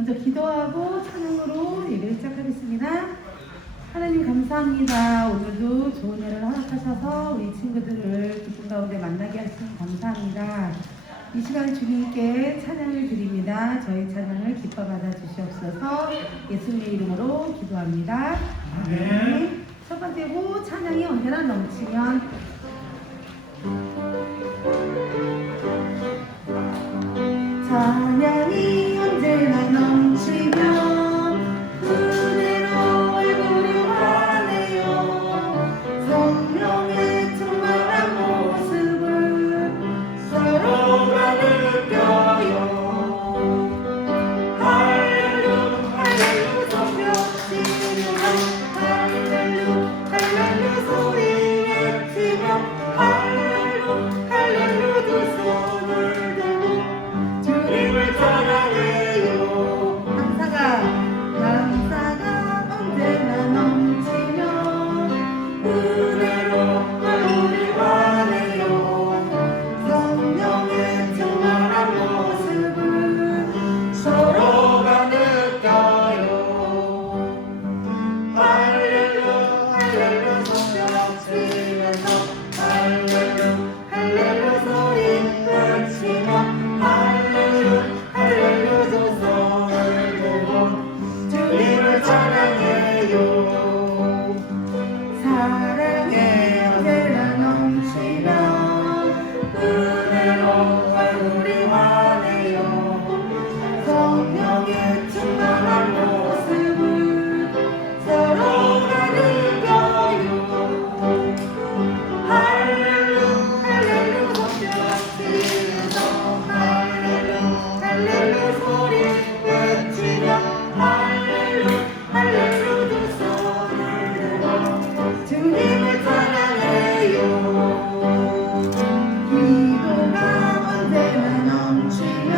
먼저 기도하고 찬양으로 예배를 시작하겠습니다. 하나님 감사합니다. 오늘도 좋은 일을 허락하셔서 우리 친구들을 기쁨 가운데 만나게 하시니 감사합니다. 이 시간 주님께 찬양을 드립니다. 저희 찬양을 기뻐 받아 주시옵소서. 예수님의 이름으로 기도합니다. 아멘. 첫 번째고 찬양이 언제나 넘치면 찬양이 언제나 넘치면 은혜로 얼굴이 환해요. 성령의 충만한 모습을 서로가 느껴요. 할렐루 할렐루 성령 지르며 할렐루 할렐루 소리 외치며 할렐루 할렐루 두 손을 들고 주님을 찬양해요. 감사가 언제나 넘치면 은혜로 얼굴이 환해요. 성령의 충만한 모습을 서로가 느껴요. 할렐루 할렐루 손뼉 치면서 할렐루 할렐루 소리 외치며 할렐루 할렐루 두 손을 들고 주님을 찬양해요. 사랑의 언제나 넘치면 은혜로 얼굴이 환해요. 성령의 충만한 모습을 서로가 느껴요. 할렐루 할렐루 손뼉 치면서 할렐루 할렐루 소리 외치며 할렐루 할렐루 두 손을 들고 주님을 찬양해요. 기도가 언제나 넘치면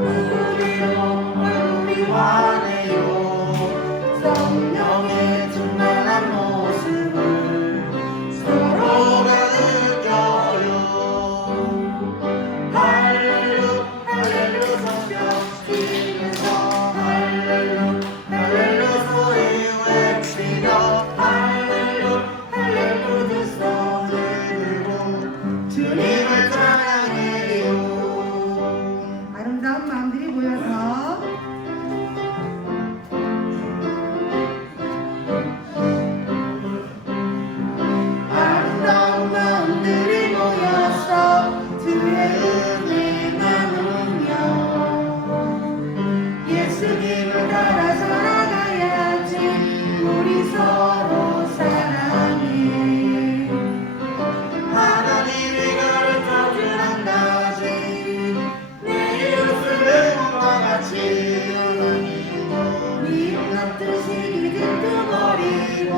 은혜로 얼굴이 환해요. 성령의 충만한 모습을 서로가 느껴요. 할렐루 할렐루 손뼉 치면서 할렐루 할렐루 소리 외치며 할렐루 할렐루 두 손을 들고 주님을 찬양해요. 아름다운 마음들이 모여서 아름다운 마음들이 모여서 주의 은혜 나누며 예수님을 따라 살아가야지. 우리 서로 사랑해. 하나님이 가르쳐준 한 가지 내 이웃을 몸과 같이 미움 같은 시기 들뜨버리고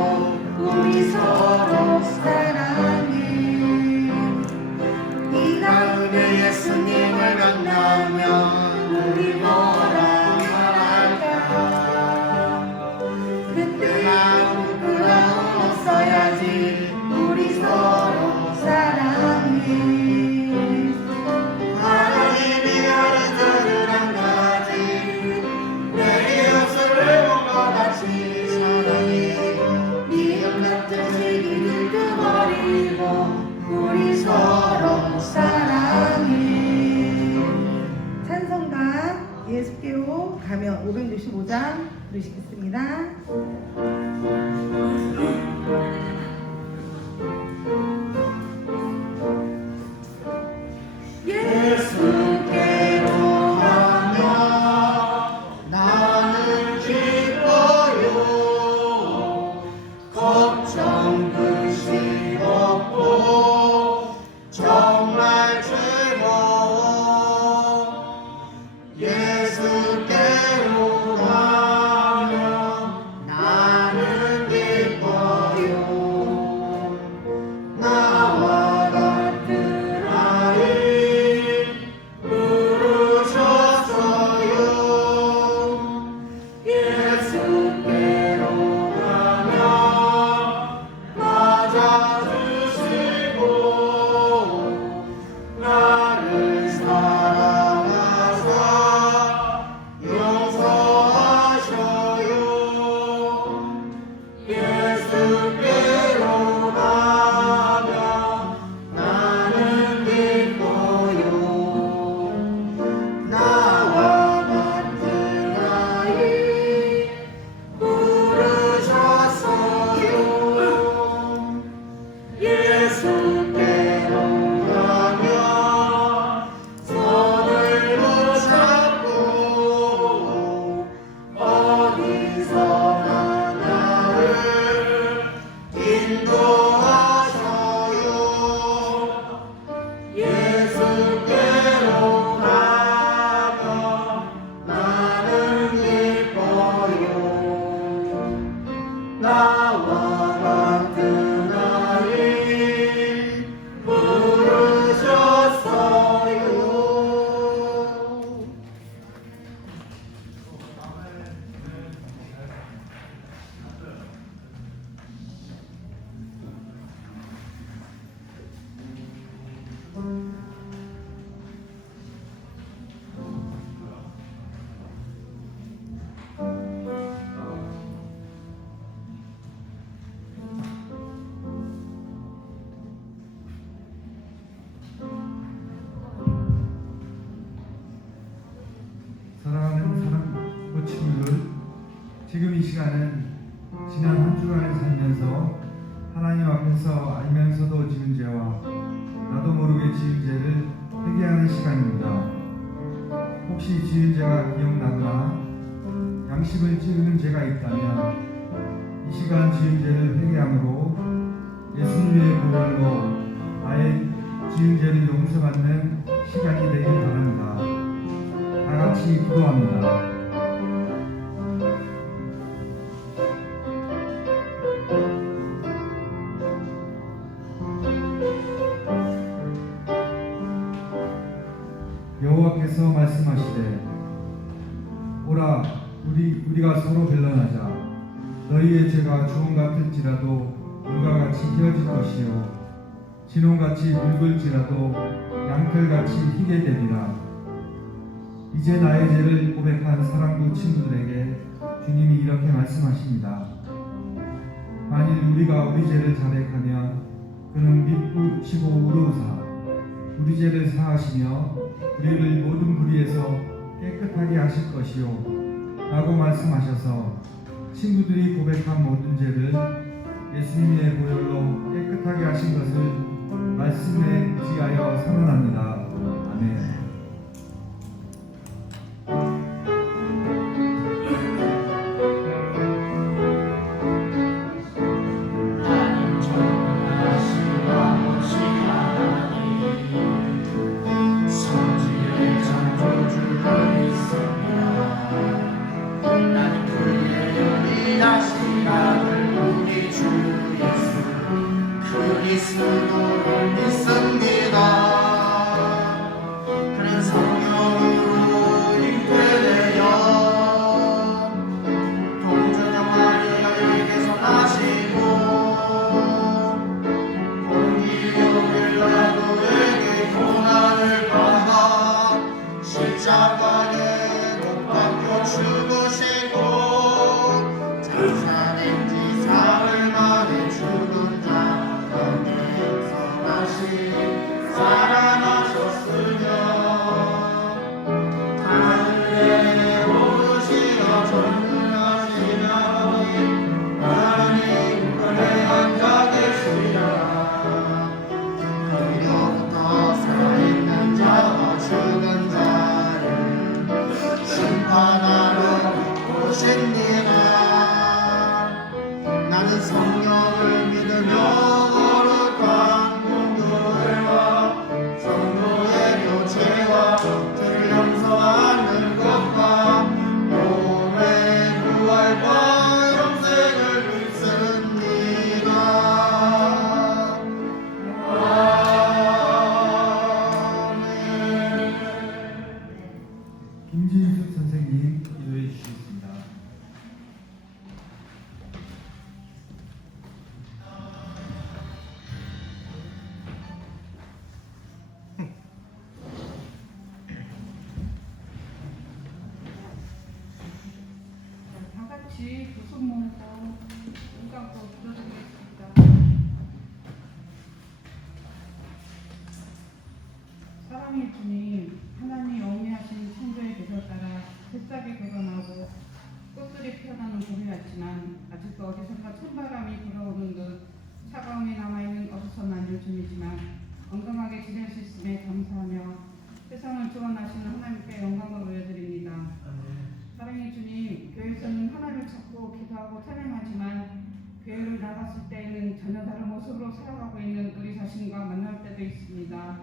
우리 서로 사랑해. 이 다음에 예수님을 만나면 우리 뭐라 말할까. 그때 마음 없어야지. 우리 서로 사랑해. 하나님이 가르쳐준 한 가지 내 이웃을 몸과 같이 사랑해. 미움 같은 시기를 끄버리고 우리 서로 사랑해. 찬송가 예수 시간은 지난 한 주간을 살면서 하나님 앞에서 알면서도 지은 죄와 나도 모르게 지은 죄를 회개하는 시간입니다. 혹시 지은 죄가 기억나거나 양심을 찌르는 죄가 있다면 이 시간 지은 죄를 회개함으로 예수님의 보혈로 나의 지은 죄를 용서받는 시간이 되길 바랍니다. 다 같이 기도합니다. 여호와께서 말씀하시되 오라 우리가 서로 변론하자. 너희의 죄가 주홍 같을지라도 물과 같이 희어질 것이요 진홍같이 붉을지라도 양털같이 희게 되리라. 이제 나의 죄를 고백한 사랑부 친구들에게 주님이 이렇게 말씀하십니다. 만일 우리가 우리 죄를 자백하면 그는 믿으시고 우러우사 우리 죄를 사하시며 우리를 모든 불의에서 깨끗하게 하실 것이요 라고 말씀하셔서 친구들이 고백한 모든 죄를 예수님의 보혈로 깨끗하게 하신 것을 말씀에 의지하여 선언합니다. 아멘. 그리스도를 믿습니다. 그는 성령으로 잉태되어 동정녀 마리아에게서 나시고 본디오 빌라도에게 고난을 받아 십자가에 못 박혀 죽으시고 장사된 지 사흘 만에 죽은 자 다시 살아나셨으며 하늘에 오르시어 전능하시며 하나님 우편에 앉아 계시리라. 거기로부터 살아있는 자와 죽은 자를 심판하러 오십니다. 나는 성령을 믿으며 죄를 용서하는 것과 몸의 부활과 영생을 믿습니다. 아멘. 김진숙 선생님 기도해 주시겠습니다. 두 손 모으고 눈 감고 기도드리겠습니다. 사랑의 주님, 하나님 영리하신 창조의 계절 따라 새싹이 돋아나고 꽃들이 피어나는 봄이 왔지만 아직도 어디선가 찬바람이 불어오는 듯 차가움이 남아있는 어수선한 요즘이지만 건강하게 지낼 수 있음에 감사하며 세상을 구원하시는 하나님께 영광을 올려드립니다. 사랑의 주님, 교회에서는 하나님을 찾고 기도하고 찬양하지만 교회를 나갔을 때에는 전혀 다른 모습으로 살아가고 있는 우리 자신과 만날 때도 있습니다.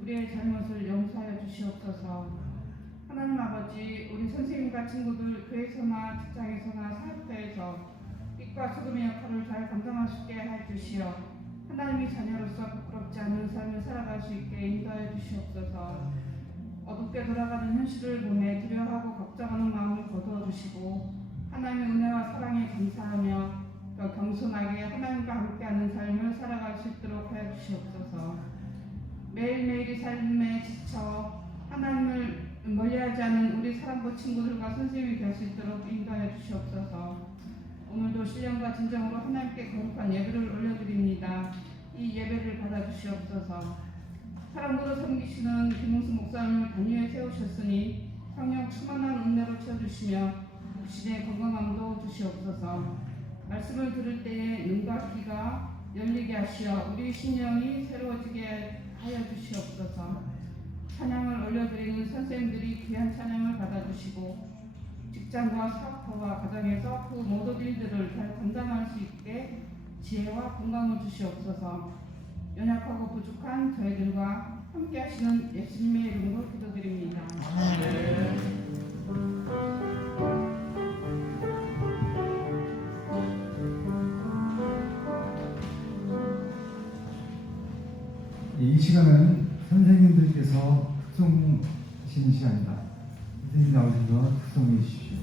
우리의 잘못을 용서하여 주시옵소서. 하나님 아버지, 우리 선생님과 친구들 교회에서나 직장에서나 사역자에서 빛과 소금의 역할을 잘 감당할 수 있게 해 주시어 하나님의 자녀로서 부끄럽지 않은 삶을 살아갈 수 있게 인도하여 주시옵소서. 어둡게 돌아가는 현실을 보내 두려워하고 걱정하는 마음을 거두어 주시고 하나님의 은혜와 사랑에 감사하며 더 겸손하게 하나님과 함께하는 삶을 살아갈 수 있도록 하여 주시옵소서. 매일매일의 삶에 지쳐 하나님을 멀리하지 않은 우리 사랑부 친구들과 선생님이 될 수 있도록 인도하여 주시옵소서. 오늘도 신령과 진정으로 하나님께 거룩한 예배를 올려드립니다. 이 예배를 받아주시옵소서. 사랑으로 섬기시는 김웅수 목사님을 단위에 세우셨으니 성령 충만한 은혜로 채워주시며 육신의 건강함도 주시옵소서. 말씀을 들을 때에 눈과 귀가 열리게 하시어 우리 심령이 새로워지게 하여 주시옵소서. 찬양을 올려드리는 선생님들이 귀한 찬양을 받아주시고 직장과 사업과 가정에서 그 모든 일들을 잘 감당할 수 있게 지혜와 건강을 주시옵소서. 연약하고 부족한 저희들과 함께 하시는 예수님의 이름으로 기도드립니다. 이 시간은 선생님들께서 특송하시는 시간입니다. 선생님 나오셔서 특송해 주십시오.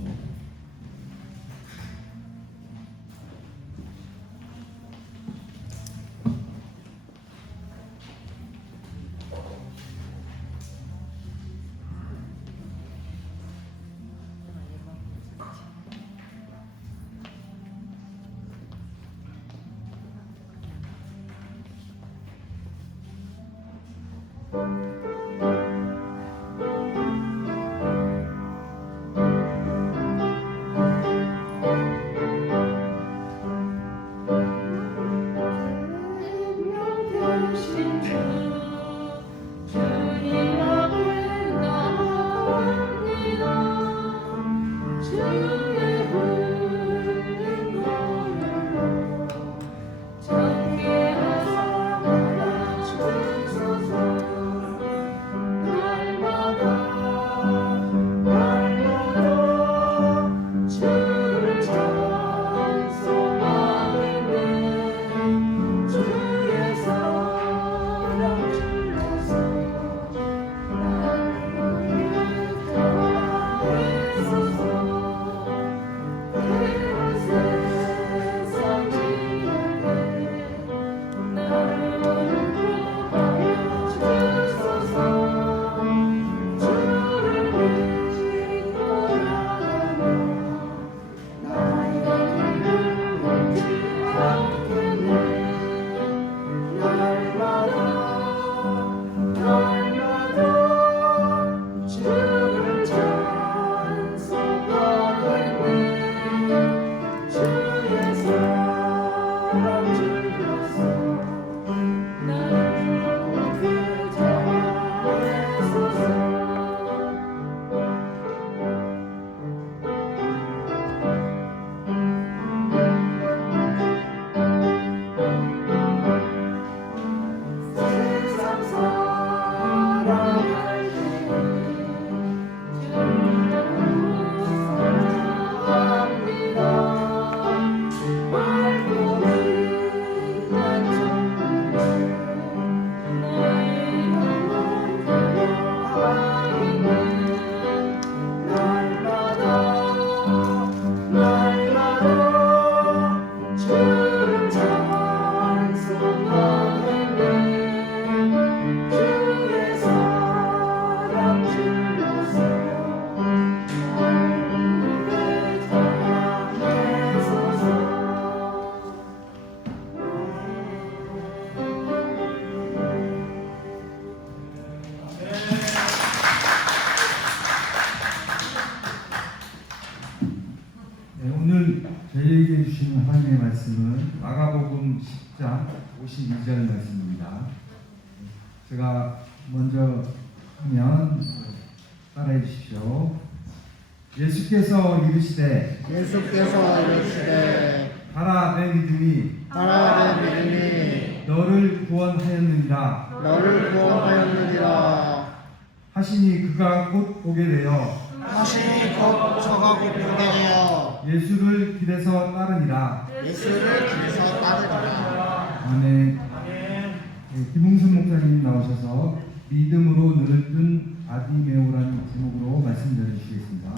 오늘 저희에게 주시는 하나님의 말씀은 마가복음 10장 52절 말씀입니다. 제가 먼저 하면 따라해 주십시오. 예수께서 이르시되 가라 내 믿음이 너를 구원하였느니라 하시니 그가 곧 보게 되어 하시니 곧 저가 곧 보게 되어 예수를 길에서 따르니라. 아멘. 네, 김웅순 목사님 나오셔서 믿음으로 눈을 뜬 아디메오라는 제목으로 말씀 전해주시겠습니다.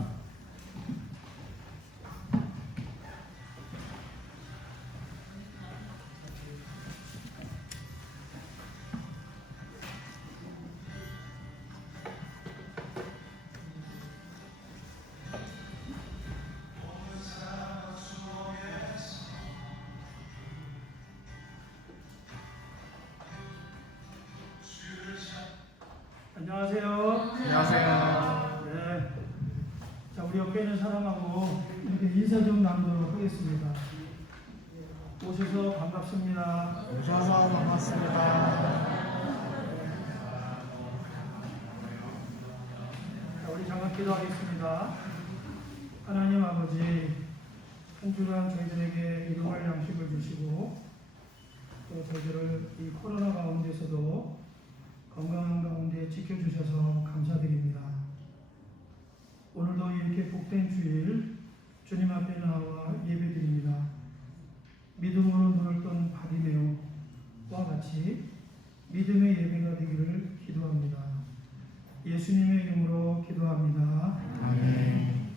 안녕하세요. 안녕하세요. 네. 자, 우리 옆에 있는 사람하고 이렇게 인사 좀 나누도록 하겠습니다. 오셔서 반갑습니다. 오셔서 반갑습니다. 자, 우리 잠깐 기도하겠습니다. 하나님 아버지, 한 주간 저희들에게 일용할 양식을 주시고 또 저희들을 이 코로나 가운데서도 건강한 가운데 지켜주셔서 감사드립니다. 오늘도 이렇게 복된 주일 주님 앞에 나와 예배드립니다. 믿음으로 눈을 뜬 바디메오와 같이 믿음의 예배가 되기를 기도합니다. 예수님의 이름으로 기도합니다. 아멘.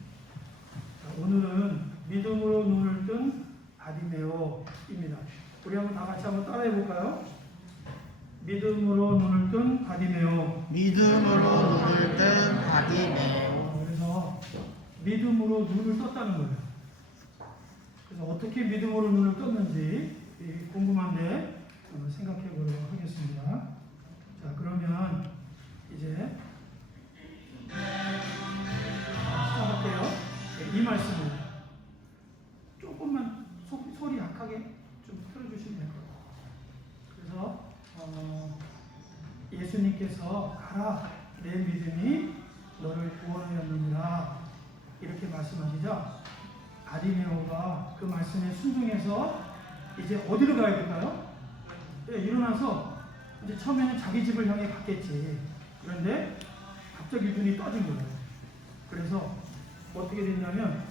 자, 오늘은 믿음으로 눈을 뜬 바디메오입니다. 우리 다 같이 한번 따라해 볼까요? 믿음으로 눈을 뜬 바디메오. 믿음으로 눈을 뜬 바디메오. 그래서 믿음으로 눈을 떴다는 거예요. 그래서 어떻게 믿음으로 눈을 떴는지 궁금한데 한번 생각해 보도록 하겠습니다. 자, 그러면 이제 시작할게요. 이 말씀을 조금만 소리 약하게 좀 틀어주시면 될 것 같아요. 그래서 예수님께서 가라, 내 믿음이 너를 구원하였느니라 이렇게 말씀하시죠. 바디메오가 그 말씀에 순종해서 이제 어디로 가야 될까요? 네, 일어나서 이제 처음에는 자기 집을 향해 갔겠지. 그런데 갑자기 눈이 떠진 거예요. 그래서 어떻게 됐냐면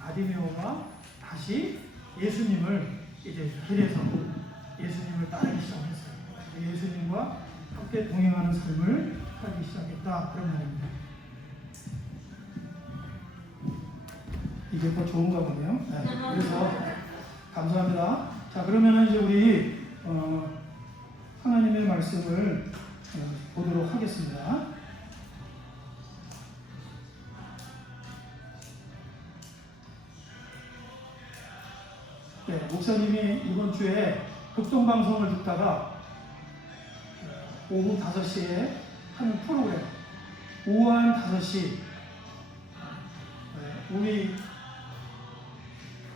바디메오가 다시 예수님을 이제 길에서 예수님을 따르기 시작했어요. 예수님과 함께 동행하는 삶을 살기 시작했다, 그런 말입니다. 이게 더 좋은가 보네요. 네, 그래서 감사합니다. 자, 그러면 이제 우리 하나님의 말씀을 보도록 하겠습니다. 네, 목사님이 이번 주에 극동방송을 듣다가 오후 5시에 하는 프로그램, 오후 한 5시, 우리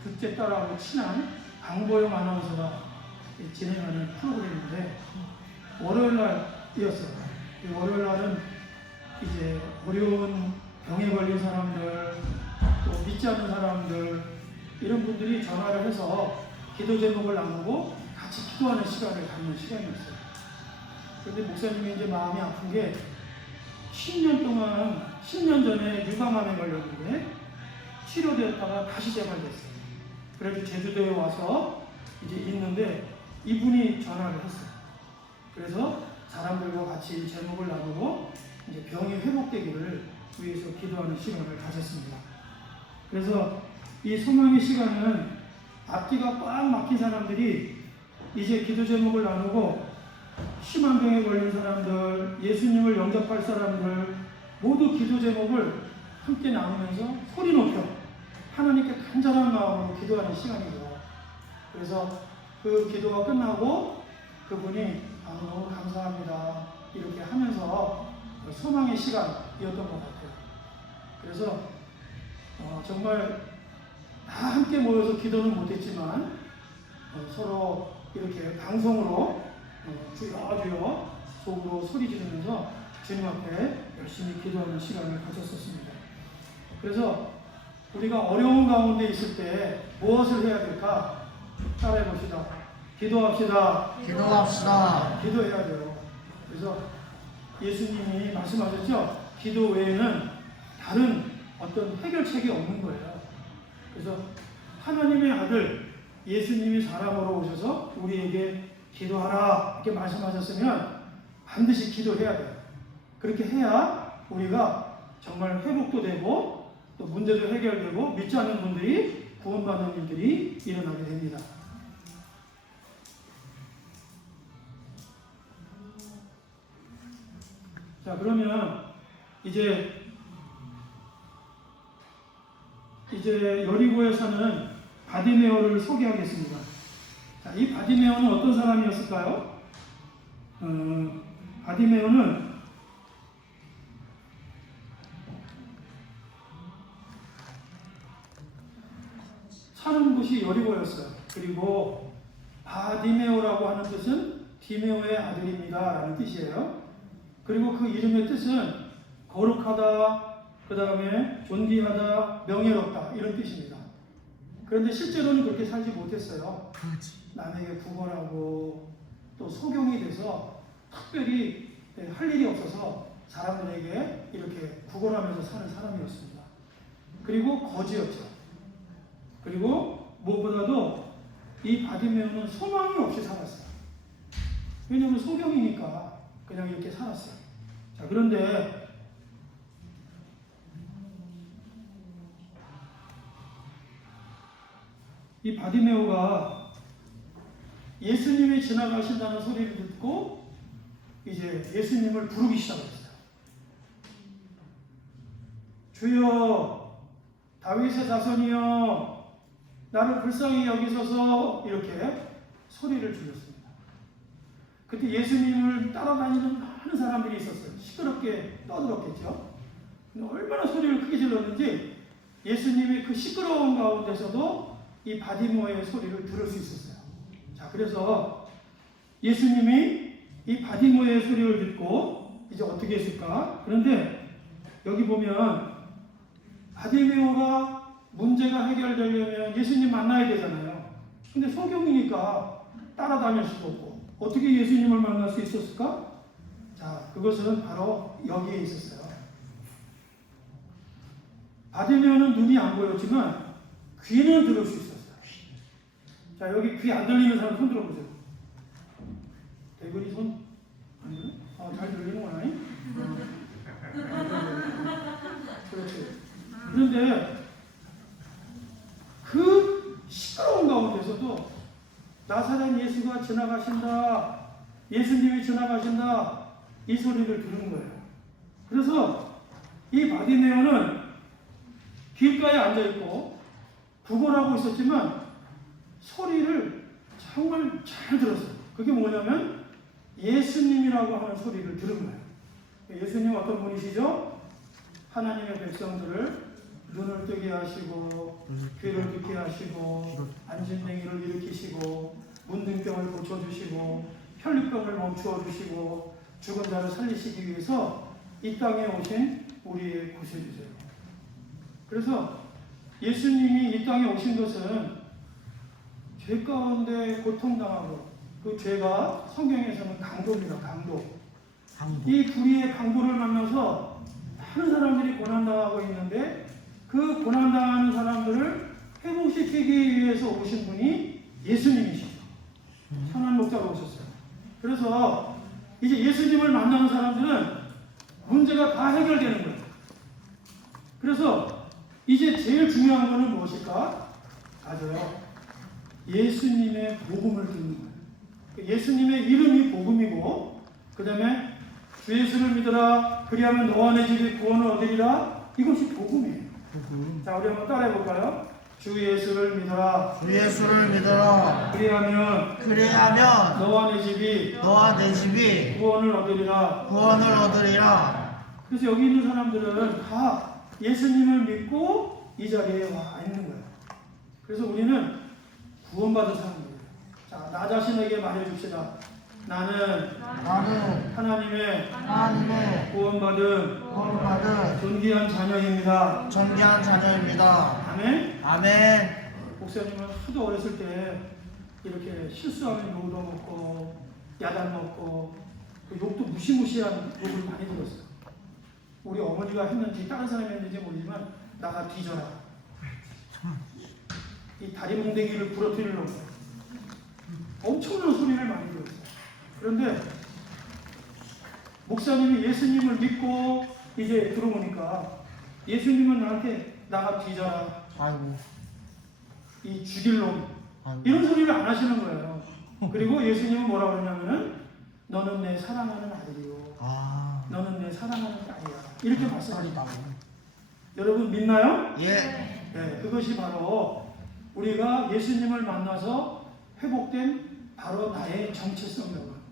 둘째 딸하고 친한 강보영 아나운서가 진행하는 프로그램인데 월요일 날이었어요. 월요일 날은 이제 어려운 병에 걸린 사람들, 또 믿지 않는 사람들, 이런 분들이 전화를 해서 기도 제목을 나누고 같이 기도하는 시간을 갖는 시간이었어요. 그런데 목사님이 이제 마음이 아픈 게 10년 전에 유방암에 걸렸는데 치료되었다가 다시 재발됐어요. 그래서 제주도에 와서 이제 있는데 이분이 전화를 했어요. 그래서 사람들과 같이 제목을 나누고 이제 병이 회복되기를 위해서 기도하는 시간을 가졌습니다. 그래서 이 소망의 시간은 앞뒤가 꽉 막힌 사람들이 이제 기도 제목을 나누고 심한 병에 걸린 사람들, 예수님을 영접할 사람들 모두 기도 제목을 함께 나누면서 소리 높여 하나님께 간절한 마음으로 기도하는 시간이죠. 그래서 그 기도가 끝나고 그분이 너무 감사합니다 이렇게 하면서 소망의 시간이었던 것 같아요. 그래서 정말 다 함께 모여서 기도는 못했지만 서로 이렇게 방송으로 주여 주여 속으로 소리 지르면서 주님 앞에 열심히 기도하는 시간을 가졌었습니다. 그래서 우리가 어려운 가운데 있을 때 무엇을 해야 될까? 따라해 봅시다. 기도합시다. 기도합시다. 기도해야 돼요. 그래서 예수님이 말씀하셨죠? 기도 외에는 다른 어떤 해결책이 없는 거예요. 그래서 하나님의 아들 예수님이 사람으로 오셔서 우리에게 기도하라 이렇게 말씀하셨으면 반드시 기도해야 돼요. 그렇게 해야 우리가 정말 회복도 되고 또 문제도 해결되고 믿지 않는 분들이 구원받는 일들이 일어나게 됩니다. 자, 그러면 이제 여리고에 사는 바디메오를 소개하겠습니다. 자, 이 바디메오는 어떤 사람이었을까요? 바디메오는 사는 곳이 여리고였어요. 그리고 바디메오라고 하는 뜻은 디메오의 아들입니다 라는 뜻이에요. 그리고 그 이름의 뜻은 거룩하다, 그 다음에 존귀하다, 명예롭다 이런 뜻입니다. 그런데 실제로는 그렇게 살지 못했어요. 남에게 구걸하고 또 소경이 돼서 특별히 할 일이 없어서 사람들에게 이렇게 구걸하면서 사는 사람이었습니다. 그리고 거지였죠. 그리고 무엇보다도 이 바디메오는 소망이 없이 살았어요. 왜냐하면 소경이니까 그냥 이렇게 살았어요. 자, 그런데 이 바디메오가 예수님이 지나가신다는 소리를 듣고 이제 예수님을 부르기 시작했어요. 주여, 다윗의 자손이여, 나를 불쌍히 여기소서, 이렇게 소리를 질렀습니다. 그때 예수님을 따라다니는 많은 사람들이 있었어요. 시끄럽게 떠들었겠죠. 근데 얼마나 소리를 크게 질렀는지 예수님이 그 시끄러운 가운데서도 이 바디메오의 소리를 들을 수 있었어요. 자, 그래서 예수님이 이 바디메오의 소리를 듣고 이제 어떻게 했을까? 그런데 여기 보면 바디메오가 문제가 해결되려면 예수님 만나야 되잖아요. 근데 소경이니까 따라다닐 수도 없고 어떻게 예수님을 만날 수 있었을까? 자, 그것은 바로 여기에 있었어요. 바디메오는 눈이 안 보였지만 귀는 들을 수 있었어요. 자, 여기 귀 안 들리는 사람 손 들어보세요. 대근이 손? 안 들려? 아, 잘 들리는구나. 그렇지. 그런데 그 시끄러운 가운데서도 나사렛 예수가 지나가신다, 예수님이 지나가신다, 이 소리를 들은 거예요. 그래서 이 바디메오는 길가에 앉아있고 구걸하고 있었지만 소리를 정말 잘 들었어요. 그게 뭐냐면 예수님이라고 하는 소리를 들은 거예요. 예수님 어떤 분이시죠? 하나님의 백성들을 눈을 뜨게 하시고 귀를 듣게 하시고 안진뱅이를 일으키시고 문둥병을 고쳐주시고 혈류병을 멈추어 주시고 죽은 자를 살리시기 위해서 이 땅에 오신 우리의 구세주세요. 그래서 예수님이 이 땅에 오신 것은 죄 가운데 고통당하고 그 죄가 성경에서는 강도입니다. 강도. 이 불의의 강도를 만나서 많은 사람들이 고난당하고 있는데 그 고난당하는 사람들을 회복시키기 위해서 오신 분이 예수님이시죠. 선한 목자가 오셨어요. 그래서 이제 예수님을 만나는 사람들은 문제가 다 해결되는 거예요. 그래서 이제 제일 중요한 것은 무엇일까? 맞아요. 예수님의 복음을 듣는 거예요. 예수님의 이름이 복음이고 그 다음에 주 예수를 믿어라 그리하면 너와 내 집이 구원을 얻으리라. 이것이 복음이에요. 자, 우리 한번 따라해 볼까요? 주 예수를 믿어라. 주 예수를 믿어라. 그리하면 너와 내 집이 구원을 얻으리라. 그래서 여기 있는 사람들은 다 예수님을 믿고 이 자리에 와 있는 거예요. 그래서 우리는 구원받은 사람들이에요. 자, 나 자신에게 말해줍시다. 나는 하나님의 구원받은 존귀한 자녀입니다. 아멘. 목사님은 하도 어렸을 때 이렇게 실수하면 욕도 먹고 야단 먹고 그 욕도 무시무시한 욕을 많이 들었어요. 우리 어머니가 했는지 다른 사람이 했는지 모르지만 나가 뒤져라. 이 다리 몽댕이를 부러뜨리려고 엄청난 소리를 많이 들었어요. 그런데 목사님이 예수님을 믿고 이제 들어오니까 예수님은 나한테 나가 뒤져라. 이 죽일 놈. 이런 소리를 안 하시는 거예요. 그리고 예수님은 뭐라고 그러냐면은 너는 내 사랑하는 아들이요. 너는 내 사랑하는 딸이야. 이렇게 말씀하시다. 여러분 믿나요? 예. 네, 그것이 바로 우리가 예수님을 만나서 회복된 바로 나의 정체성이라고 하는 거예요.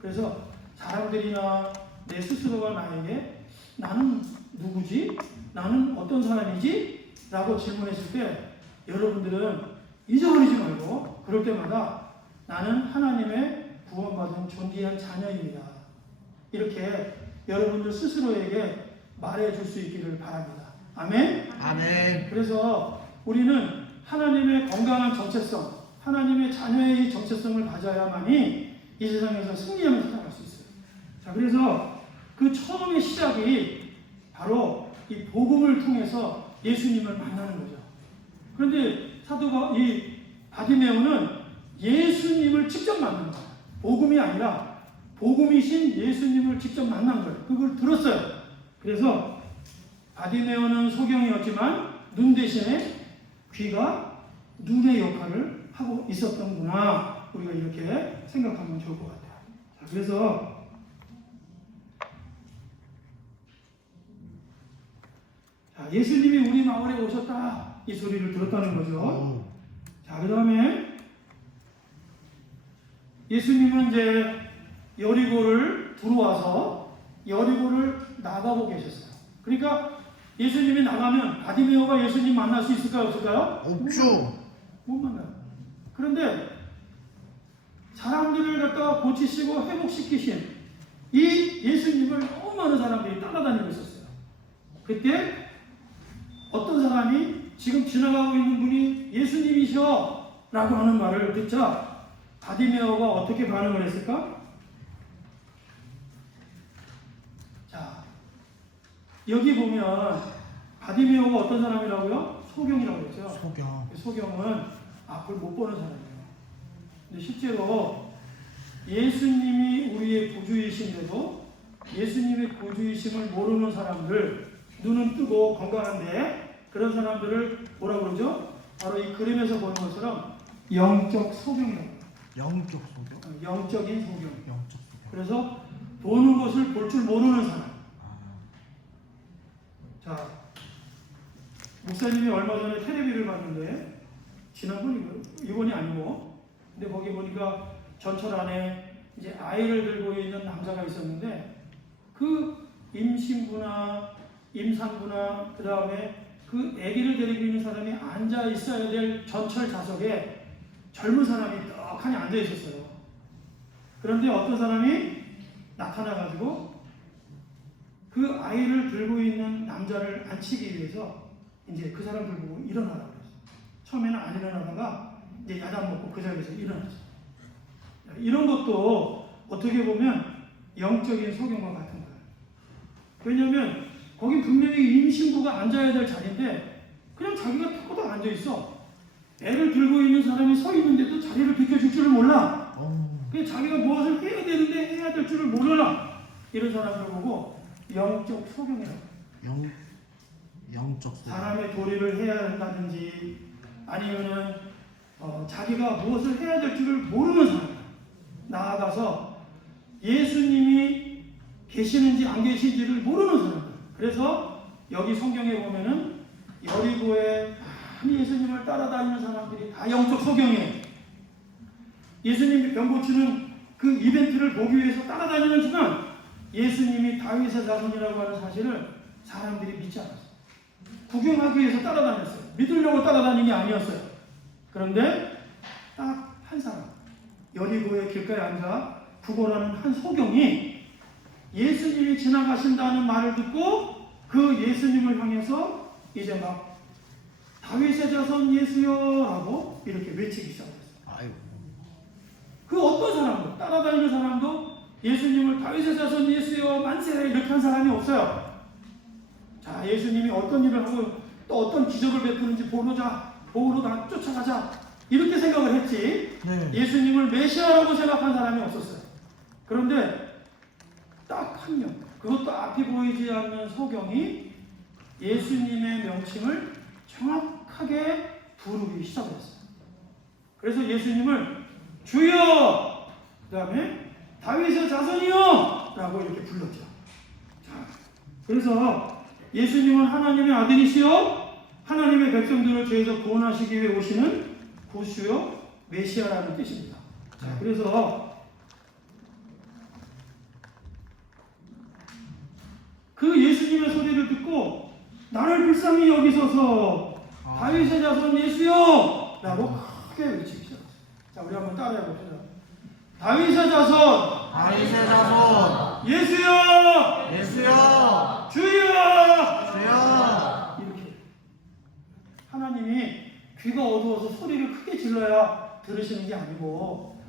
그래서 사람들이나 내 스스로가 나에게 나는 누구지? 나는 어떤 사람이지? 라고 질문했을 때 여러분들은 잊어버리지 말고 그럴 때마다 나는 하나님의 구원받은 존귀한 자녀입니다. 이렇게 여러분들 스스로에게 말해줄 수 있기를 바랍니다. 아멘? 아멘. 그래서 우리는 하나님의 건강한 정체성, 하나님의 자녀의 정체성을 가져야만이 이 세상에서 승리하며 살아갈 수 있어요. 자, 그래서 그 처음의 시작이 바로 이 복음을 통해서 예수님을 만나는 거죠. 그런데 이 바디메오는 예수님을 직접 만난 거예요. 복음이 아니라 복음이신 예수님을 직접 만난 거예요. 그걸 들었어요. 그래서 바디메오는 소경이었지만 눈 대신에 귀가 눈의 역할을 하고 있었던구나. 우리가 이렇게 생각하면 좋을 것 같아요. 자, 그래서 예수님이 우리 마을에 오셨다. 이 소리를 들었다는 거죠. 자, 그 다음에 예수님은 이제 여리고를 들어와서 여리고를 나가고 계셨어요. 그러니까 예수님이 나가면 바디메오가 예수님 만날 수 있을까요? 없을까요? 없죠. 못 만나요. 그런데 사람들을 갖다가 고치시고 회복시키신 이 예수님을 너무 많은 사람들이 따라다니고 있었어요. 그때 어떤 사람이 지금 지나가고 있는 분이 예수님이셔 라고 하는 말을 듣자 바디메오가 어떻게 반응을 했을까? 자, 여기 보면 바디메오가 어떤 사람이라고요? 소경이라고 했죠. 소경은 앞을 못 보는 사람이에요. 근데 실제로 예수님이 우리의 구주이신데도 예수님의 구주이심을 모르는 사람들, 눈은 뜨고 건강한데 그런 사람들을 뭐라고 그러죠? 바로 이 그림에서 보는 것처럼 영적 소경이라고 해요. 영적 소경? 영적인 소경. 영적 소경. 그래서 보는 것을 볼 줄 모르는 사람. 자, 목사님이 얼마 전에 텔레비를 봤는데 지난번 이번이 아니고 근데 거기 보니까 전철 안에 이제 아이를 들고 있는 남자가 있었는데 그 임신부나 임산부나 그 다음에 그 아기를 데리고 있는 사람이 앉아 있어야 될 전철 좌석에 젊은 사람이 떡하니 앉아 있었어요. 그런데 어떤 사람이 나타나가지고 그 아이를 들고 있는 남자를 앉히기 위해서 이제 그 사람들 보고 일어나라고 그랬어요. 처음에는 안 일어나다가 이제 야단 먹고 그 자리에서 일어났어요. 이런 것도 어떻게 보면 영적인 소경과 같은 거예요. 왜냐하면 거기 분명히 임신부가 앉아야 될 자리인데 그냥 자기가 탁구딱 앉아 있어. 애를 들고 있는 사람이 서 있는데도 자리를 비켜줄 줄을 몰라. 그냥 자기가 무엇을 해야 되는데 해야 될 줄을 몰라. 이런 사람들 보고 영적 소경이라고. 영적 소경. 사람의 도리를 해야 한다든지 아니면은 자기가 무엇을 해야 될 줄을 모르는 사람. 나아가서 예수님이 계시는지 안 계신지를 모르는 사람들. 그래서 여기 성경에 보면은 여리고에 많이 예수님을 따라다니는 사람들이 다 영적 소경이에요. 예수님이 병 고치는 그 이벤트를 보기 위해서 따라다니는지만 예수님이 다윗의 자손이라고 하는 사실을 사람들이 믿지 않았어요. 구경하기 위해서 따라다녔어요. 믿으려고 따라다닌 게 아니었어요. 그런데 딱 한 사람, 여리고의 길가에 앉아 구걸하는 한 소경이 예수님이 지나가신다는 말을 듣고 그 예수님을 향해서 이제 막 다윗의 자손 예수여 라고 이렇게 외치기 시작했어요. 그 어떤 사람도 따라다니는 사람도 예수님을 다윗의 자손 예수여 만세 이렇게 한 사람이 없어요. 자, 예수님이 어떤 일을 하고 또 어떤 기적을 베푸는지 보러 다 쫓아가자 이렇게 생각을 했지. 네. 예수님을 메시아라고 생각한 사람이 없었어요. 그런데 딱 한 명, 그것도 앞이 보이지 않는 소경이 예수님의 명칭을 정확하게 부르기 시작했어요. 그래서 예수님을 주여, 그 다음에 다윗의 자손이여 라고 이렇게 불렀죠. 자, 그래서 예수님은 하나님의 아들이시여 하나님의 백성들을 죄에서 구원하시기 위해 오시는 구주요 메시아라는 뜻입니다. 자, 그래서 그 예수님의 소리를 듣고 나를 불쌍히 여기소서 다윗의 자손 예수여! 라고 크게 외치기 시작했어요. 자, 우리 한번 따라해 봅시다. 다윗의 자손 다윗의 자손 예수여! 예수여 주여! 주여 이렇게 하나님이 귀가 어두워서 소리를 크게 질러야 들으시는 게 아니고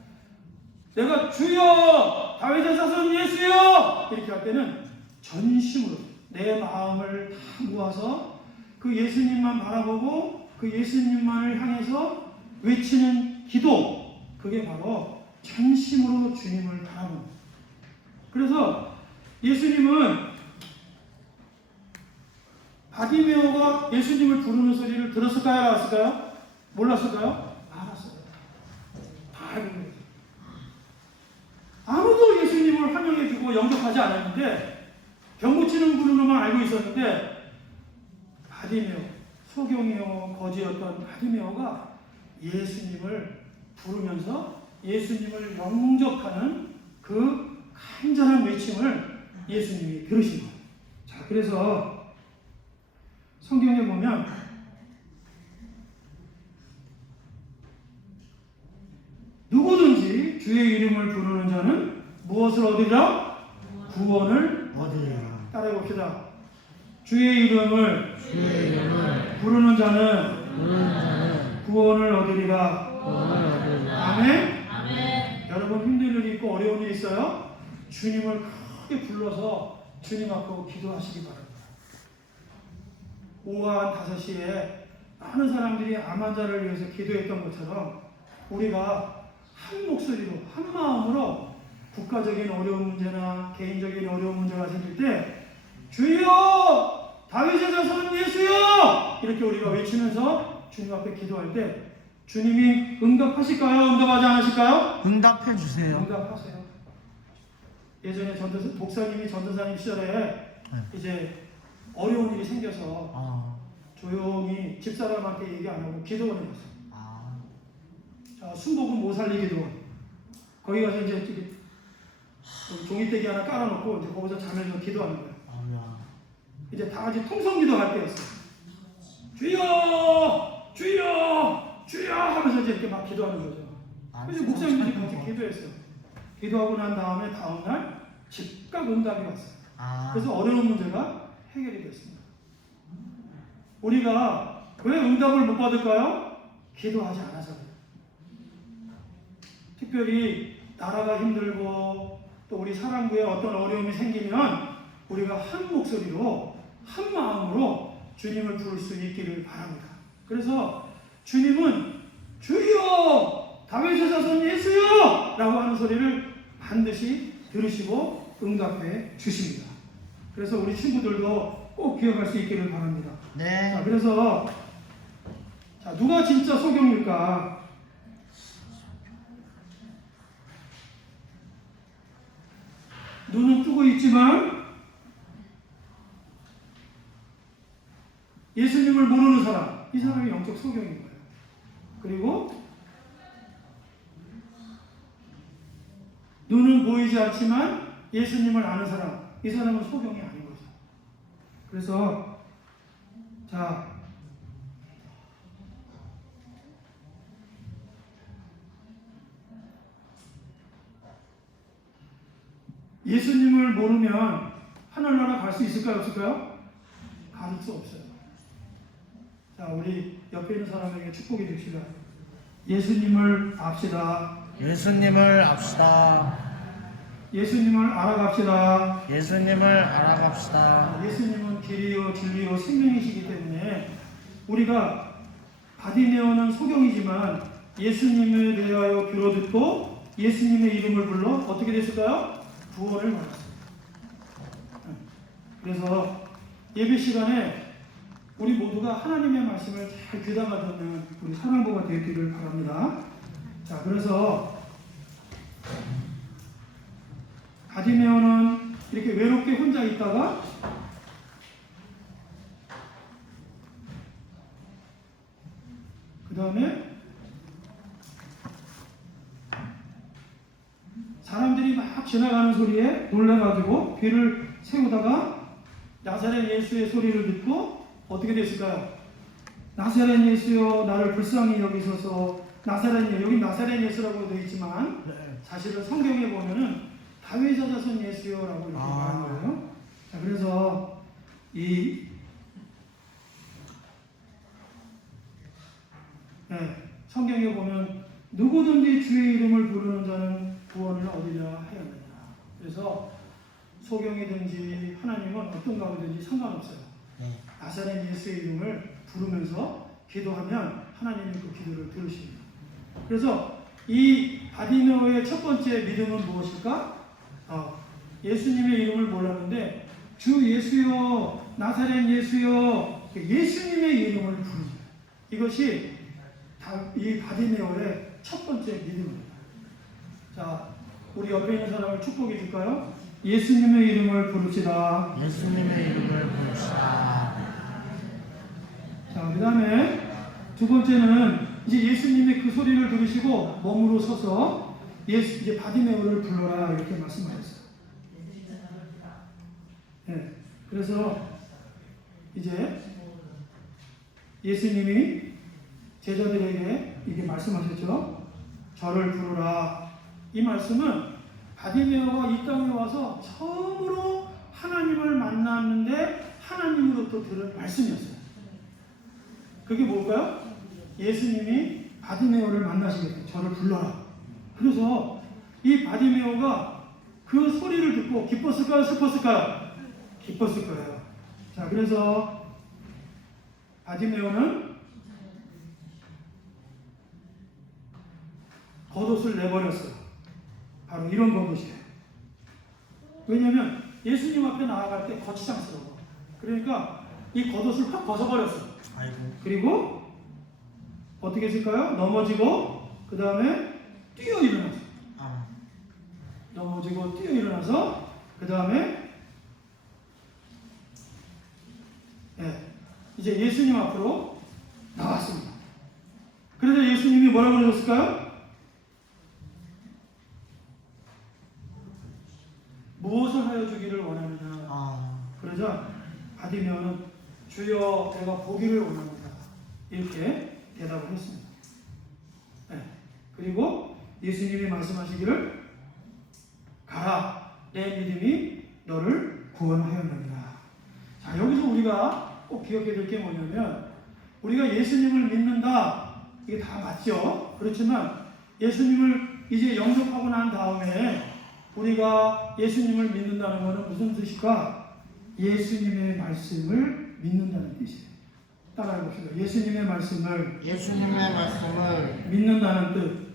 내가 주여! 다윗의 자손 예수여! 이렇게 할 때는 전심으로 내 마음을 다 모아서 그 예수님만 바라보고 그 예수님만을 향해서 외치는 기도, 그게 바로 전심으로 주님을 바라보는. 그래서 예수님은 바디메오가 예수님을 부르는 소리를 들었을까요? 알았을까요? 몰랐을까요? 알았어요. 다 알고 있어요. 아무도 예수님을 환영해주고 영접하지 않았는데 병 고치는 분으로만 알고 있었는데 바디메오, 소경이요 거지였던 바디메오가 예수님을 부르면서 예수님을 영접하는 그 간절한 외침을 예수님이 들으신 거예요. 자, 그래서 성경에 보면 누구든지 주의 이름을 부르는 자는 무엇을 얻으리라? 구원을 어디야 따라해 봅시다. 주의 이름을 부르는 자는 구원을 얻으리라. 아멘. 여러분 힘든 일 있고 어려운 일 있어요? 주님을 크게 불러서 주님 앞으로 기도하시기 바랍니다. 오후 한 5시에 많은 사람들이 암 환자를 위해서 기도했던 것처럼 우리가 한 목소리로 한 마음으로 국가적인 어려운 문제나 개인적인 어려운 문제가 생길 때 주여 다윗의 자손 예수여 이렇게 우리가 외치면서 주님 앞에 기도할 때 주님이 응답하실까요? 응답하지 않으실까요? 응답해 주세요. 응답하세요. 예전에 목사님이 전도사님 시절에 이제 어려운 일이 생겨서 조용히 집사람한테 얘기 안 하고 기도원에 갔어요. 자, 순복음 못 살리기 기도원. 거기 가서 이제 종이대기 하나 깔아놓고 이제 거기서 자면서 기도하는 거예요. 이제 다 같이 통성기도 할 때였어요. 주여! 주여! 주여! 하면서 이제 이렇게 막 기도하는 거죠. 그래서 목사님들이 같이 기도했어요. 기도하고 난 다음에 다음날 즉각 응답이 왔어요. 그래서 어려운 문제가 해결이 됐습니다. 우리가 왜 응답을 못 받을까요? 기도하지 않아서 그래요. 특별히 나라가 힘들고 또 우리 사랑부에 어떤 어려움이 생기면 우리가 한 목소리로 한 마음으로 주님을 부를 수 있기를 바랍니다. 그래서 주님은 주여 다윗의 자손 예수여 라고 하는 소리를 반드시 들으시고 응답해 주십니다. 그래서 우리 친구들도 꼭 기억할 수 있기를 바랍니다. 네. 자, 그래서 누가 진짜 소경일까? 눈은 뜨고 있지만 예수님을 모르는 사람, 이 사람이 영적 소경인 거예요. 그리고 눈은 보이지 않지만 예수님을 아는 사람, 이 사람은 소경이 아닌 거죠. 그래서 자, 예수님을 모르면 하늘나라 갈 수 있을까요? 없을까요? 갈 수 없어요. 자, 우리 옆에 있는 사람에게 축복이 됩시다. 예수님을 압시다. 예수님을 압시다. 예수님을 알아갑시다. 예수님을 알아갑시다. 예수님은 길이요 진리요 생명이시기 때문에 우리가 바디메오는 소경이지만 예수님에 대하여 귀로 듣고 예수님의 이름을 불러 어떻게 됐을까요? 구원을 받았습니다. 그래서 예배 시간에 우리 모두가 하나님의 말씀을 잘 귀담아 듣는 우리 사랑부가 되기를 바랍니다. 자, 그래서 바디메오는 이렇게 외롭게 혼자 있다가 그 다음에 사람들이 막 지나가는 소리에 놀라가지고 귀를 세우다가 나사렛 예수의 소리를 듣고 어떻게 됐을까요? 나사렛 예수여 나를 불쌍히 여기소서. 나사렛 여기 나사렛 예수라고 되어 있지만 사실은 성경에 보면은 다윗 자손 예수여라고 이렇게 말하는 거예요. 자, 그래서 성경에 보면 누구든지 주의 이름을 부르는 자는 구원을 얻으려 하였느니라. 그래서 소경이든지 하나님은 어떤 가운데든지 상관없어요. 나사렛 예수의 이름을 부르면서 기도하면 하나님이 그 기도를 들으십니다. 그래서 이 바디메오의 첫 번째 믿음은 무엇일까? 예수님의 이름을 몰랐는데 주 예수여 나사렛 예수여 예수님의 이름을 부릅니다. 이것이 이 바디메오의 첫 번째 믿음입니다. 자, 우리 옆에 있는 사람을 축복해 줄까요? 예수님의 이름을 부르시다. 예수님의 이름을 부르시다. 자, 그 다음에 두 번째는 이제 예수님의 그 소리를 들으시고 몸으로 서서 이제 바디메오를 불러라 이렇게 말씀하셨어요. 네, 그래서 이제 예수님이 제자들에게 이게 말씀하셨죠. 저를 부르라. 이 말씀은 바디메오가 이 땅에 와서 처음으로 하나님을 만났는데 하나님으로부터 들은 말씀이었어요. 그게 뭘까요? 예수님이 바디메오를 만나시겠다. 저를 불러라. 그래서 이 바디메오가 그 소리를 듣고 기뻤을까요? 슬펐을까요? 기뻤을 거예요. 자, 그래서 바디메오는 겉옷을 내버렸어요. 바로 이런 겉옷이에요. 왜냐하면 예수님 앞에 나아갈 때 거치장스러워. 그러니까 이 겉옷을 확 벗어버렸어요. 그리고 어떻게 했을까요? 넘어지고 그 다음에 뛰어 일어났어요. 넘어지고 뛰어 일어나서 그 다음에 이제 예수님 앞으로 나왔습니다. 그래서 예수님이 뭐라고 그러셨을까요? 무엇을 하여 주기를 원하느냐. 그러자 바디메오는 주여 내가 보기를 원합니다. 이렇게 대답을 했습니다. 그리고 예수님이 말씀하시기를 가라 내 믿음이 너를 구원하였느니라. 자, 여기서 우리가 꼭 기억해야 될 게 뭐냐면 우리가 예수님을 믿는다 이게 다 맞죠. 그렇지만 예수님을 이제 영접하고 난 다음에 우리가 예수님을 믿는다는 것은 무슨 뜻일까? 예수님의 말씀을 믿는다는 뜻이에요. 따라해 봅시다. 예수님의 말씀을 믿는다는 뜻.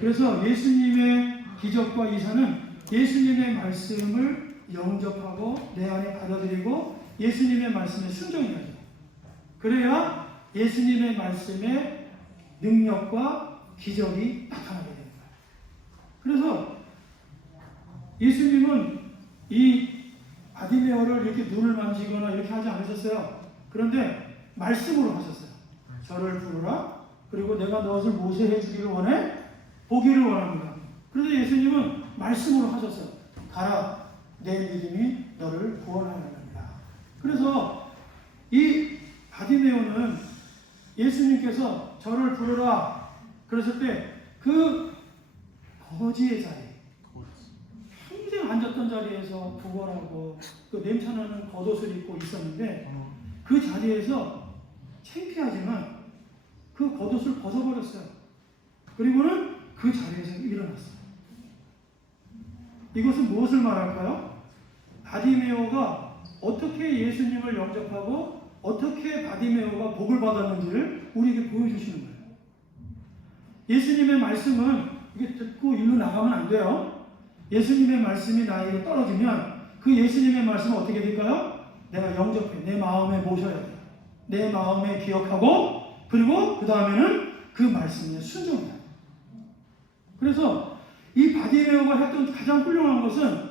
그래서 예수님의 기적과 이사는 예수님의 말씀을 영접하고 내 안에 받아들이고 예수님의 말씀에 순종해야죠. 그래야 예수님의 말씀의 능력과 기적이 나타나게 됩니다. 그래서 예수님은 이 바디메오를 이렇게 눈을 만지거나 이렇게 하지 않으셨어요. 그런데 말씀으로 하셨어요. 저를 부르라. 그리고 내가 너를 무엇을 해주기를 원해? 보기를 원합니다. 그래서 예수님은 말씀으로 하셨어요. 가라. 내 믿음이 너를 구원하였느니라. 그래서 이 바디메오는 예수님께서 저를 부르라 그랬을 때 그 거지의 자리 평생 앉았던 자리에서 구걸하고 그 냄새나는 겉옷을 입고 있었는데 그 자리에서 창피하지만 그 겉옷을 벗어버렸어요. 그리고는 그 자리에서 일어났어요. 이것은 무엇을 말할까요? 바디메오가 어떻게 예수님을 영접하고 어떻게 바디메오가 복을 받았는지를 우리에게 보여주시는 거예요. 예수님의 말씀은 이게 듣고 일로 나가면 안 돼요. 예수님의 말씀이 나에게 떨어지면 그 예수님의 말씀은 어떻게 될까요? 내가 영접해. 내 마음에 모셔야 돼요. 내 마음에 기억하고 그리고 그 다음에는 그 말씀에 순종해야 돼요. 그래서 이 바디메오가 했던 가장 훌륭한 것은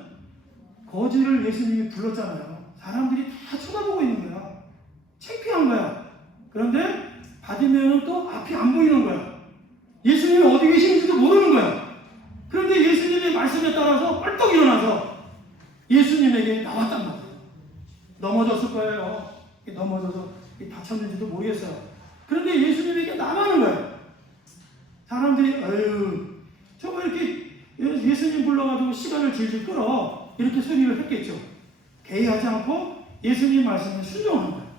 거지를 예수님이 불렀잖아요. 사람들이 다 쳐다보고 있는 거야. 창피한 거야. 그런데 바디메오는 또 앞이 안 보이는 거야. 예수님이 어디 계시는지도 모르는 거야. 그런데 예수님의 말씀에 따라서 벌떡 일어나서 예수님에게 나왔단 말이에요. 넘어졌을 거예요. 넘어져서 다쳤는지도 모르겠어요. 그런데 예수님에게 나가는 거예요. 사람들이 저거 이렇게 예수님 불러가지고 시간을 질질 끌어 이렇게 소리를 했겠죠. 개의하지 않고 예수님 말씀에 순종하는 거예요.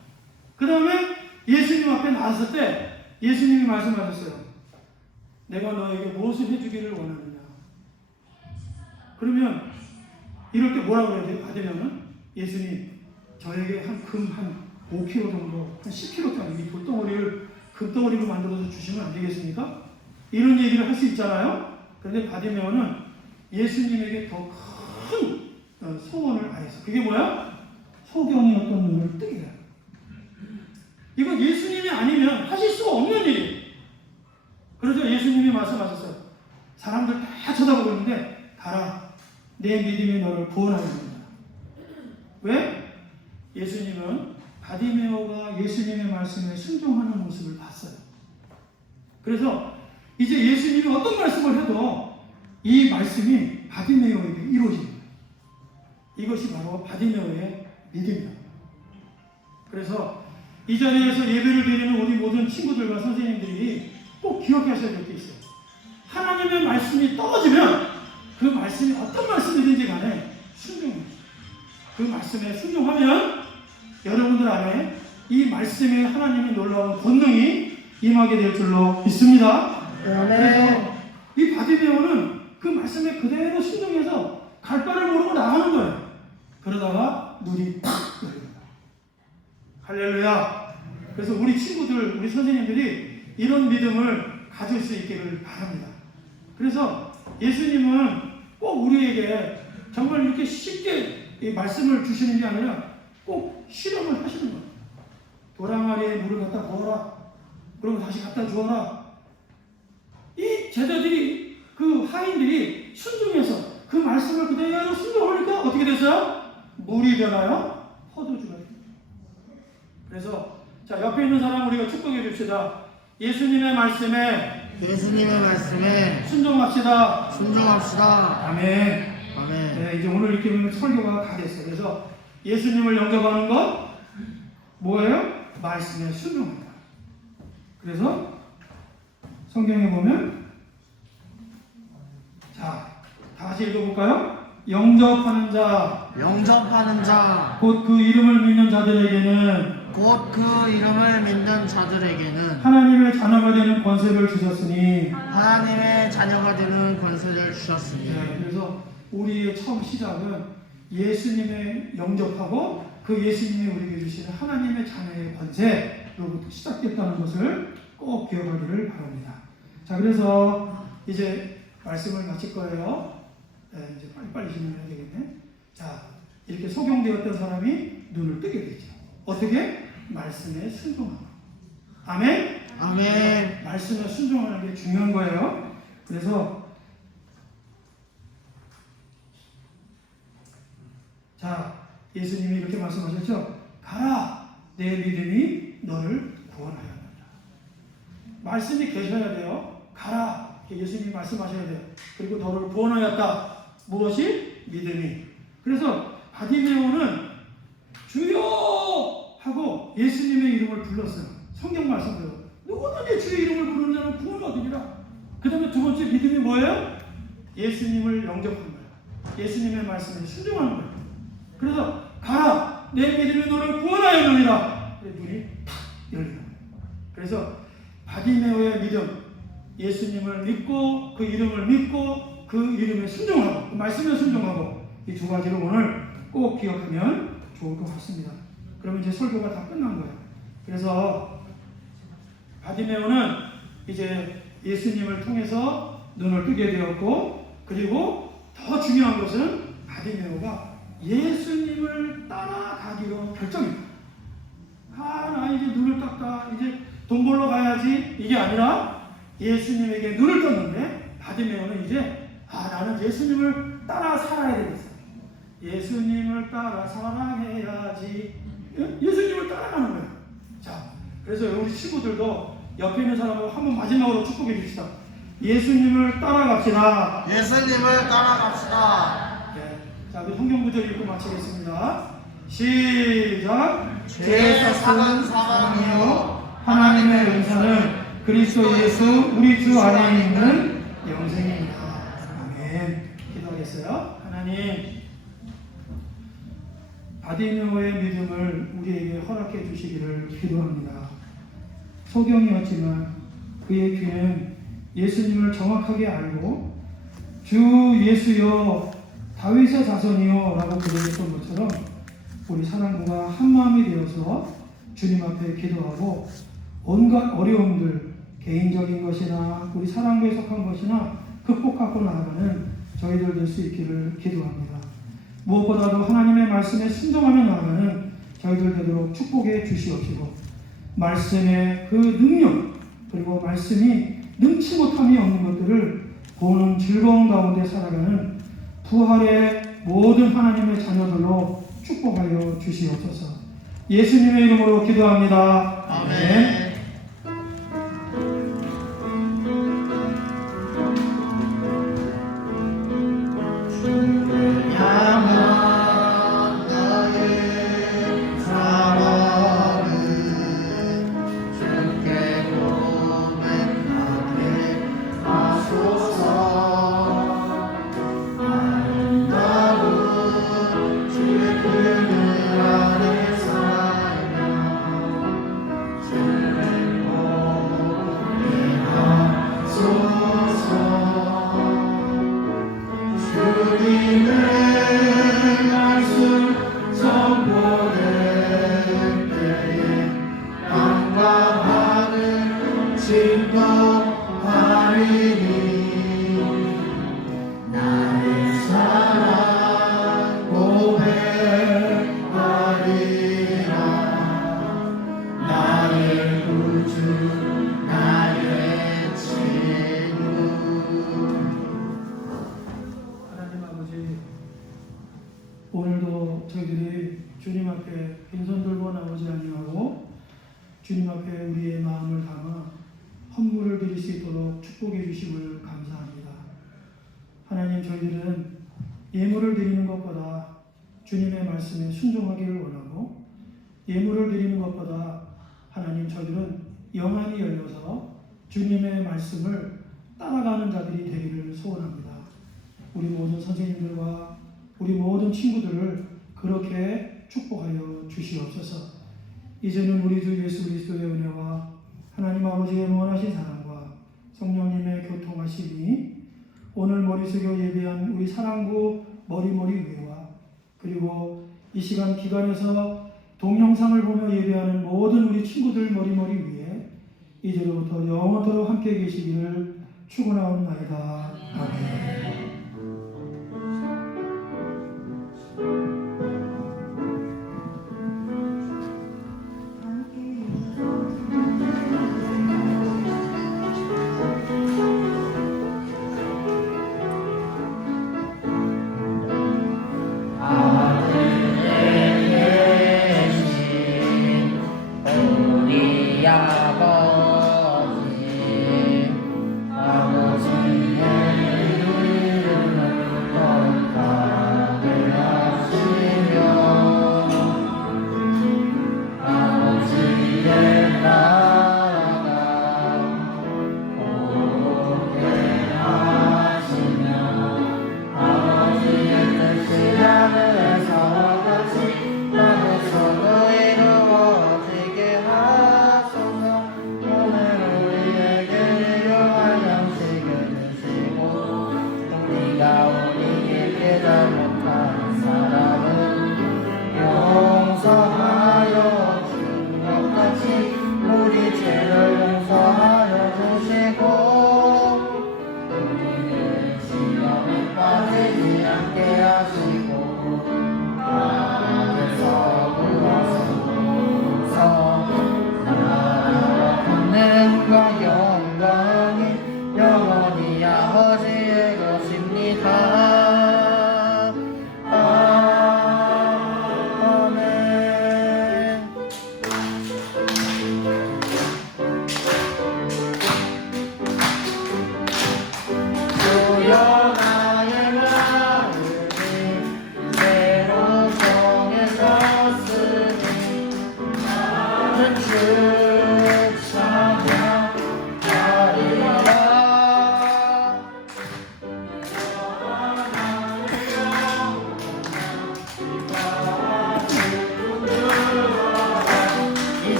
그 다음에 예수님 앞에 나왔을 때 예수님이 말씀하셨어요. 내가 너에게 무엇을 해주기를 원하느냐. 그러면 이럴 때 뭐라고 해야 돼요? 받으면은 예수님 저에게 한 5kg 정도, 한 10kg짜리 이 돌덩어리를 금덩어리로 만들어서 주시면 안 되겠습니까? 이런 얘기를 할 수 있잖아요. 그런데 받으면은 예수님에게 더 큰 소원을 아해서 그게 뭐야? 소경이 어떤 눈을 뜨게 해요. 이거 예수님이 아니면 하실 수가 없는 일이에요. 그래서 예수님이 말씀하셨어요. 사람들 다 쳐다보고 있는데 가라. 내 믿음이 너를 구원하겠습니다. 왜? 예수님은 바디메오가 예수님의 말씀에 순종하는 모습을 봤어요. 그래서 이제 예수님이 어떤 말씀을 해도 이 말씀이 바디메오에게 이루어집니다. 이것이 바로 바디메오의 믿음입니다. 그래서 이 자리에서 예배를 드리는 우리 모든 친구들과 선생님들이 꼭 기억하셔야 될 게 있어요. 하나님의 말씀이 떨어지면 그 말씀이 어떤 말씀이든지 간에 순종해요. 그 말씀에 순종하면 여러분들 안에 이 말씀에 하나님의 놀라운 권능이 임하게 될 줄로 믿습니다. 그래서 이 바디메오는 그 말씀에 그대로 순종해서 갈 바를 모르고 나가는 거예요. 그러다가 눈이 팍 열립니다. 할렐루야. 그래서 우리 친구들, 우리 선생님들이 이런 믿음을 가질 수 있기를 바랍니다. 그래서 예수님은 꼭 우리에게 정말 이렇게 쉽게 이 말씀을 주시는 게 아니라 꼭 실험을 하시는 거예요. 도랑아리에 물을 갖다 부어라. 그리고 다시 갖다 주어라. 이 제자들이, 그 하인들이 순종해서 그 말씀을 그대로 순종하니까 어떻게 됐어요? 물이 변하여 포도주가 됩니다. 그래서 자, 옆에 있는 사람 우리가 축복해 줍시다. 예수님의 말씀에 순종합시다. 아멘. 아멘. 네, 이제 오늘 이렇게 보면 설교가 다 됐어요. 그래서 예수님을 영접하는 것 뭐예요? 말씀에 순종합니다. 그래서 성경에 보면 자, 다 같이 읽어볼까요? 영접하는 자, 곧 그 이름을 믿는 자들에게는 하나님의 자녀가 되는 권세를 주셨으니. 네, 그래서 우리의 처음 시작은 예수님의 영접하고 그 예수님이 우리에게 주시는 하나님의 자녀의 권세로부터 시작됐다는 것을 꼭 기억하기를 바랍니다. 자, 그래서 이제 말씀을 마칠 거예요. 네, 이제 빨리빨리 진행해야 되겠네. 자, 이렇게 소경되었던 사람이 눈을 뜨게 되죠. 어떻게? 말씀에 순종하고. 아멘? 말씀에 순종하는 게 중요한 거예요. 그래서 자, 예수님이 이렇게 말씀하셨죠. 가라, 내 믿음이 너를 구원하였느니라. 말씀이 계셔야 돼요. 가라, 예수님이 말씀하셔야 돼요. 그리고 너를 구원하였다. 무엇이? 믿음이. 그래서 바디메오는 주여 하고 예수님의 이름을 불렀어요. 성경 말씀대로 누구든지 주의 이름을 부르는 자는 구원을 얻으리라. 그 다음에 두 번째 믿음이 뭐예요? 예수님을 영접하는 거예요. 예수님의 말씀에 순종하는 거예요. 그래서 가라, 내 믿음이 너를 구원하였느니라. 눈이 탁 열리는 거예요. 그래서 바디메오의 믿음, 예수님을 믿고 그 이름을 믿고 그 이름에 순종하고 그 말씀에 순종하고 이 두 가지를 오늘 꼭 기억하면 좋을 것 같습니다. 그러면 이제 설교가 다 끝난 거예요. 그래서 바디메오는 이제 예수님을 통해서 눈을 뜨게 되었고, 그리고 더 중요한 것은 바디메오가 예수님을 따라가기로 결정입니다. 나 이제 눈을 떴다, 이제 돈 벌러 가야지, 이게 아니라 예수님에게 눈을 떴는데 바디메오는 이제 나는 예수님을 따라 살아야 되겠어. 예수님을 따라 사랑해야지. 예수님을 따라가는 거예요. 자, 그래서 우리 친구들도 옆에 있는 사람하고 한번 마지막으로 축복해 줍시다. 예수님을 따라갑시다. 네. 자, 우리 성경 구절 읽고 마치겠습니다. 시작. 죄에서 사는 사망이요 하나님의 은사는 그리스도 예수 우리 주 안에 있는 영생입니다. 아멘. 기도하겠어요. 하나님, 바디메오의 믿음을 우리에게 허락해 주시기를 기도합니다. 소경이었지만 그의 귀는 예수님을 정확하게 알고 주 예수여 다윗의 자손이여 라고 고백했던 것처럼 우리 사랑부가 한마음이 되어서 주님 앞에 기도하고 온갖 어려움들, 개인적인 것이나 우리 사랑부에 속한 것이나 극복하고 나아가는 저희들 될 수 있기를 기도합니다. 무엇보다도 하나님의 말씀에 순종하며 나아가는 저희들 되도록 축복해 주시옵시고 말씀의 그 능력 그리고 말씀이 능치 못함이 없는 것들을 보는 즐거운 가운데 살아가는 부활의 모든 하나님의 자녀들로 축복하여 주시옵소서. 예수님의 이름으로 기도합니다. 아멘. 향한 나의 사랑을 주께 고백하게 하소서. 아름다운 주의 그늘 아래 살며 주를 보게 하소서. 주님의 말씀 선포될 때에 땅과 하늘 진동하리니 나의 사랑 고백하리라. 나의 구주 나의 친구. 하나님 아버지, 오늘도 저희들이 주님 앞에 빈손 들고 나오지 아니하고 주님 앞에 우리의 마음을 담아 헌물을 드릴 수 있도록 축복해 주심을 감사합니다. 하나님, 저희들은 예물을 드리는 것보다 주님의 말씀에 순종하기를 원하고 예물을 드리는 것보다 하나님, 저희들은 영안이 열려서 주님의 말씀을 따라가는 자들이 되기를 소원합니다. 우리 모든 선생님들과 우리 모든 친구들을 그렇게 축복하여 주시옵소서. 이제는 우리 주 예수 그리스도의 은혜와 하나님 아버지의 무한하신 사랑과 성령님의 교통하심이 오늘 머리 숙여 예배한 우리 사랑부 머리머리 위에와 그리고 이 시간 기관에서 동영상을 보며 예배하는 모든 우리 친구들 머리머리 위에 이제로부터 영원토록 함께 계시기를 축원하옵나이다. 아멘. 우리 아버지 아버지의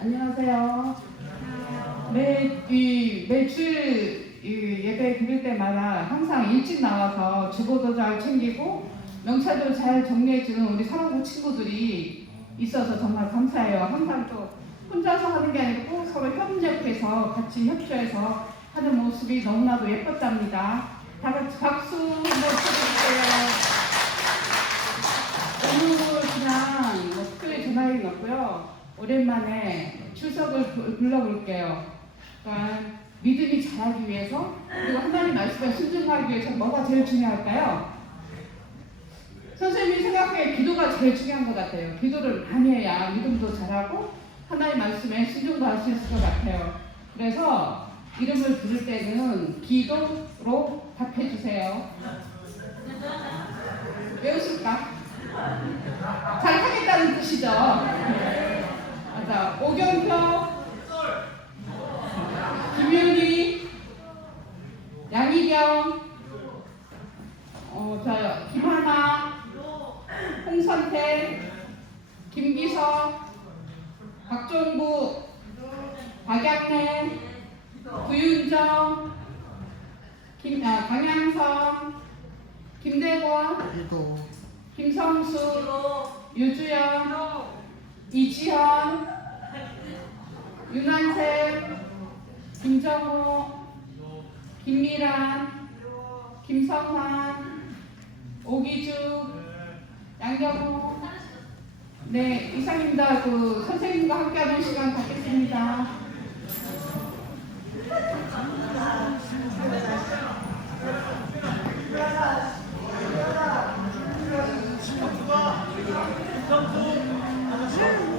안녕하세요. 매주일 예배 드릴 때마다 항상 일찍 나와서 주보도 잘 챙기고 명찰도 잘 정리해주는 우리 사랑부 친구들이 있어서 정말 감사해요. 항상 또 혼자서 하는 게 아니고 서로 협력해서 같이 협조해서 하는 모습이 너무나도 예뻤답니다. 다 같이 박수 한번 쳐주세요. 오늘 그냥 특별히 전화일은 없고요. 오랜만에 출석을 불러볼게요. 그러니까 믿음이 자라기 위해서 그리고 하나님 말씀에 순종하기 위해서 뭐가 제일 중요할까요? 선생님이 생각해 기도가 제일 중요한 것 같아요. 기도를 많이 해야 믿음도 자라고 하나님 말씀에 순종도 할 수 있을 것 같아요. 그래서 이름을 부를 때는 기도로 답해 주세요. 왜 웃을까? 잘하겠다는 뜻이죠. 맞아. 오경표, 김윤희, 양희경, 김하나, 홍선태, 김기석, 박종구, 박양래, 구윤정, 강양선, 김대권, 김성수, 유주연, 이지현, 윤한샘, 김정호, 김미란, 김성환, 오기주, 양경호. 네, 이상입니다. 선생님과 함께하는 시간 갖겠습니다. 네.